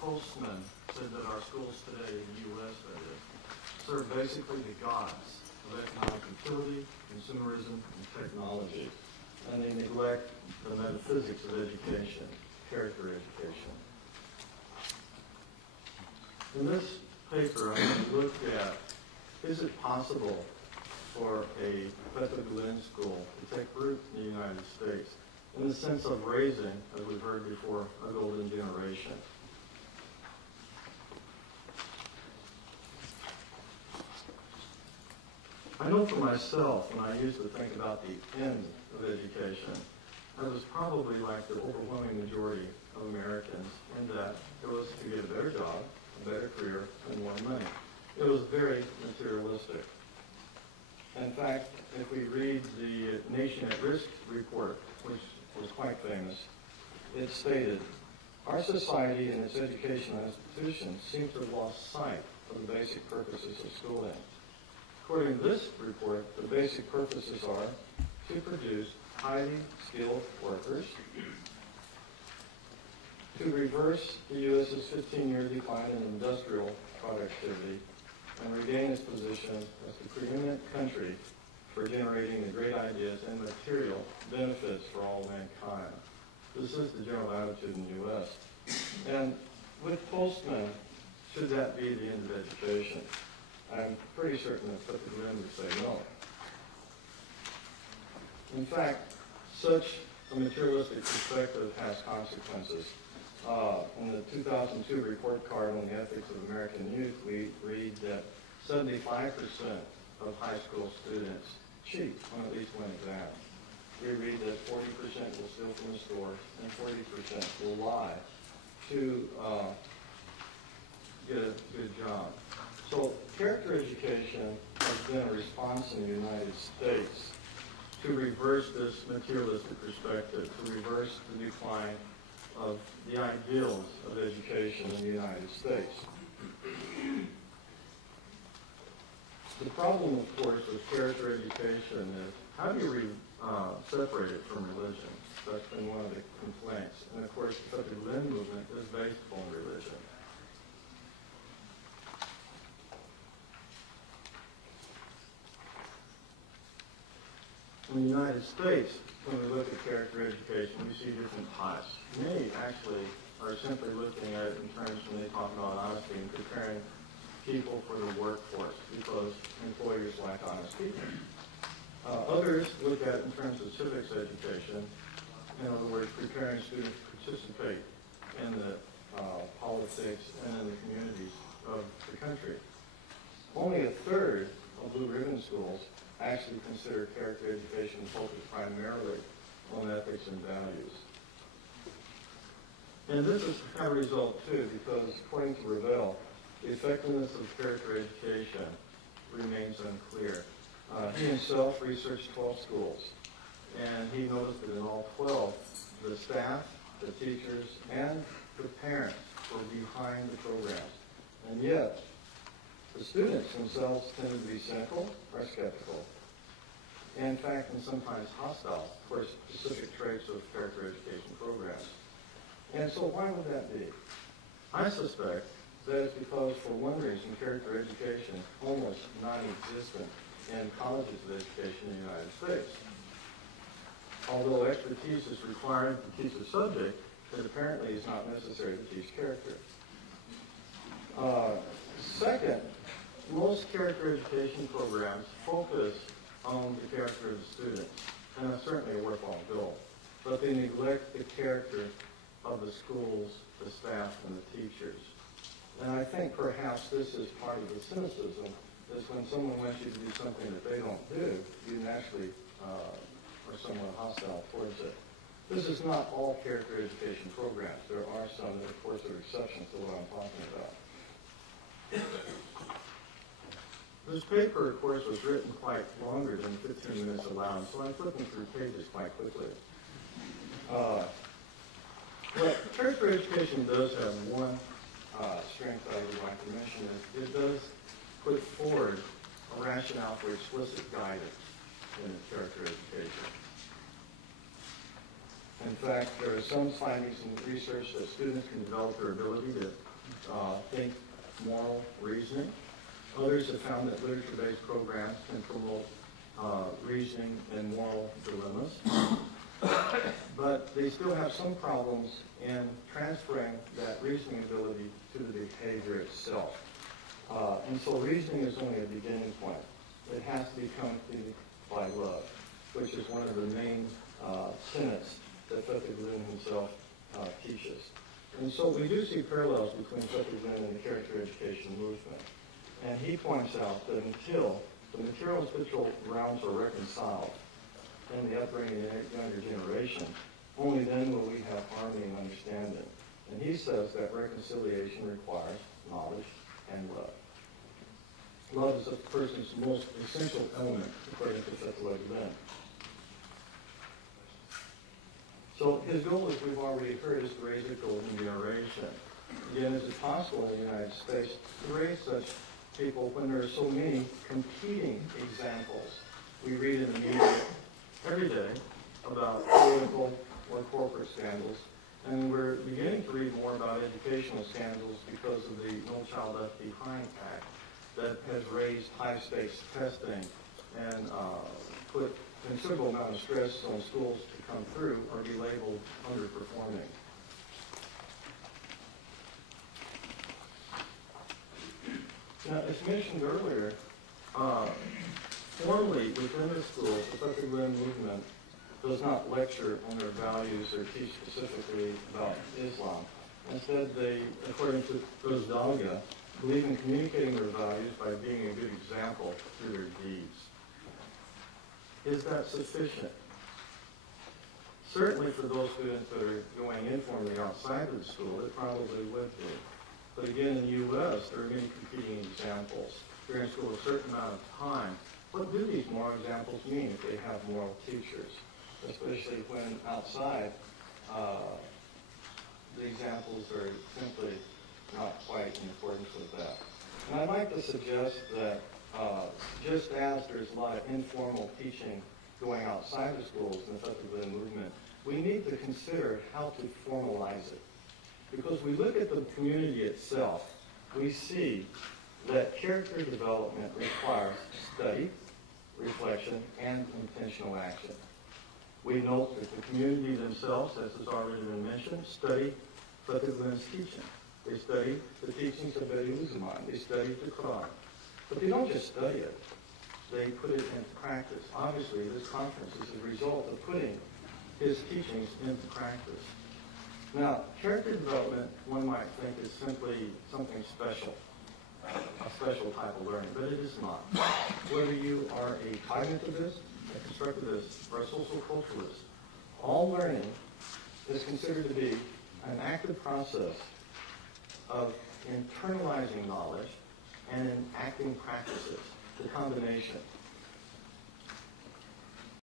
Postman said that our schools today, in the U.S. that is, serve basically the gods of economic utility, consumerism, and technology, and they neglect the metaphysics of education, character education. In this paper, I'm going to look at, is it possible for a Fethullah Gülen school to take root in the United States in the sense of raising, as we've heard before, a golden generation? I know for myself, when I used to think about the end of education, I was probably like the overwhelming majority of Americans in that it was to get a better job, a better career, and more money. It was very materialistic. In fact, if we read the Nation at Risk report, which was quite famous, it stated, our society and its educational institutions seem to have lost sight of the basic purposes of schooling. According to this report, the basic purposes are to produce highly skilled workers, to reverse the U.S.'s 15-year decline in industrial productivity, and regain its position as the preeminent country for generating the great ideas and material benefits for all mankind. This is the general attitude in the U.S. And with Postman, should that be the end of education? I'm pretty certain that Fethullah Gülen would say no. In fact, such a materialistic perspective has consequences. In the 2002 report card on the ethics of American youth, we read that 75% of high school students cheat on at least one exam. We read that 40% will steal from the stores and 40% will lie to get a good job. So character education has been a response in the United States to reverse this materialistic perspective, to reverse the decline of the ideals of education in the United States. The problem, of course, with character education is how do you separate it from religion? That's been one of the complaints. And of course, the Fethullah Gülen movement is based on religion. In the United States, when we look at character education, we see different types. Many actually are simply looking at it in terms when they talk about honesty and preparing people for the workforce because employers lack honest people. Others look at it in terms of civics education, in other words, preparing students to participate in the politics and in the communities of the country. Only a third of blue ribbon schools actually consider character education focused primarily on ethics and values. And this is a result, too, because according to Ravel, the effectiveness of character education remains unclear. He himself researched 12 schools, and he noticed that in all 12, the staff, the teachers, and the parents were behind the programs. And yet, the students themselves tended to be cynical or skeptical. In fact, and sometimes hostile for specific traits of character education programs. And so why would that be? I suspect that it's because, for one reason, character education is almost non-existent in colleges of education in the United States. Although expertise is required to teach a subject, it apparently is not necessary to teach character. Second, most character education programs focus on the character of the students, and that's certainly a worthwhile goal. But they neglect the character of the schools, the staff, and the teachers. And I think perhaps this is part of the cynicism, is when someone wants you to do something that they don't do, you naturally are somewhat hostile towards it. This is not all character education programs. There are some that, of course, are exceptions to what I'm talking about. This paper, of course, was written quite longer than 15 minutes allowed, so I'm flipping through pages quite quickly. What character education does have one strength I would like to mention is it does put forward a rationale for explicit guidance in character education. In fact, there are some findings in the research that students can develop their ability to think moral reasoning. Others have found that literature-based programs can promote reasoning and moral dilemmas. But they still have some problems in transferring that reasoning ability to the behavior itself. And so reasoning is only a beginning point. It has to be accompanied by love, which is one of the main tenets that Fethullah Gülen himself teaches. And so we do see parallels between Fethullah Gülen and the character education movement. And he points out that until the material and spiritual realms are reconciled in the upbringing of the younger generation, only then will we have harmony and understanding. And he says that reconciliation requires knowledge and love. Love is a person's most essential element, according to Fethullah Gülen. So his goal, as we've already heard, is to raise a golden generation. Again, is it possible in the United States to raise such people when there are so many competing examples? We read in the media every day about political or corporate scandals, and we're beginning to read more about educational scandals because of the No Child Left Behind Act that has raised high-stakes testing and put considerable amount of stress on schools to come through or be labeled underperforming. Now, as mentioned earlier, formally within the schools, the Fethullah Gülen movement does not lecture on their values or teach specifically about Islam. Instead, they, according to Gosdalga, believe in communicating their values by being a good example through their deeds. Is that sufficient? Certainly for those students that are going informally outside of the school, it probably would be. But again, in the U.S., there are many competing examples. They're in school a certain amount of time. What do these moral examples mean if they have moral teachers? Especially when outside, the examples are simply not quite in accordance with that. And I'd like to suggest that just as there's a lot of informal teaching going outside the schools in the Fethullah Gülen movement, we need to consider how to formalize it. Because we look at the community itself, we see that character development requires study, reflection, and intentional action. We note that the community themselves, as has already been mentioned, study Fethullah Gülen's teaching. They study the teachings of Bediüzzaman. They study the Quran. But they don't just study it. They put it into practice. Obviously, this conference is a result of putting his teachings into practice. Now, character development, one might think, is simply something special, a special type of learning, but it is not. Whether you are a cognitivist, a constructivist, or a social culturalist, all learning is considered to be an active process of internalizing knowledge and enacting practices, the combination.